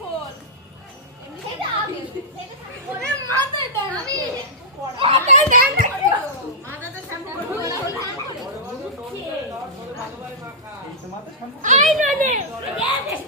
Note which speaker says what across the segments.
Speaker 1: Phone I don't know.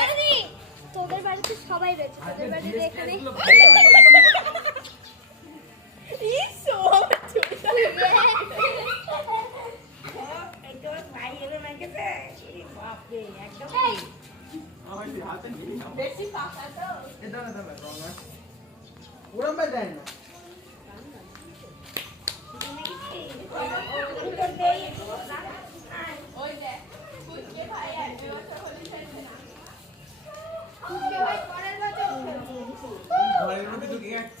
Speaker 1: তোদের বাড়িতে সবাই রয়েছে তোদের বাড়িতে এখানে
Speaker 2: ওরম ভাই দেয় না ঘরের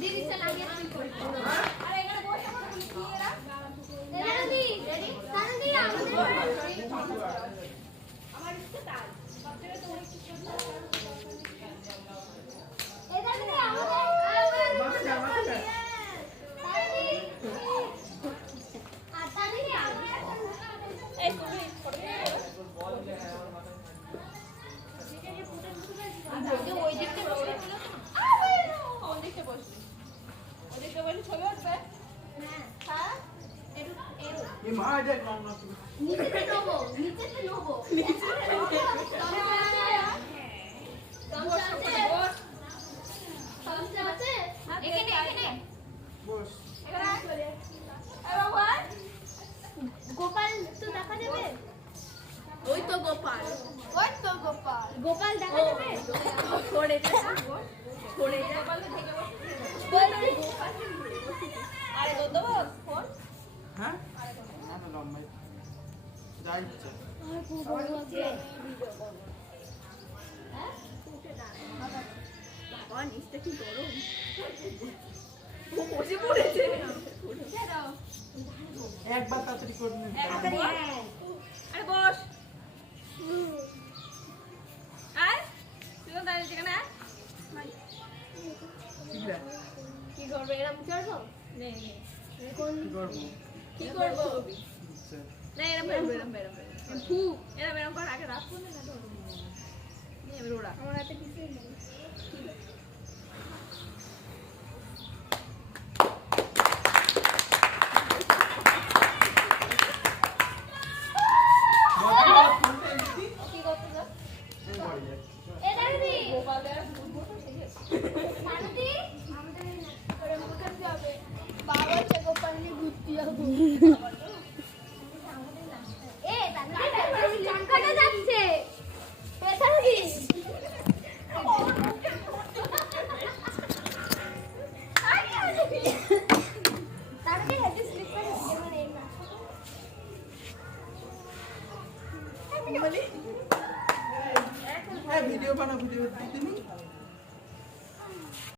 Speaker 1: দিদি চল আগে এখানে এখানে।
Speaker 2: বস।
Speaker 1: গোপাল তো দেখা যাবে?
Speaker 3: ওই তো গোপাল।
Speaker 1: ওই তো গোপাল। গোপাল দেখা যাবে?
Speaker 3: সরে যা সরে যা
Speaker 1: আরে দো দো ফোন
Speaker 2: হ্যাঁ না না লম্বাই যাই ইচ্ছা
Speaker 3: বাবা নিচটা কি গরম ও বসে পড়েছে
Speaker 2: একবার তাড়াতাড়ি করে নিন
Speaker 3: আরে বস তুই দাঁড়িয়ে যেখানে
Speaker 1: কি করবে? এরকম চড়বো
Speaker 3: নে নে
Speaker 2: কি করব?
Speaker 3: কি করব?
Speaker 1: નહીં રમે રમે રમે રમે ફૂ એ રમે રમે રાખે રાખવું ને રોડા.
Speaker 2: હમણાં ভিডিও বানাও ভিডিও দিতে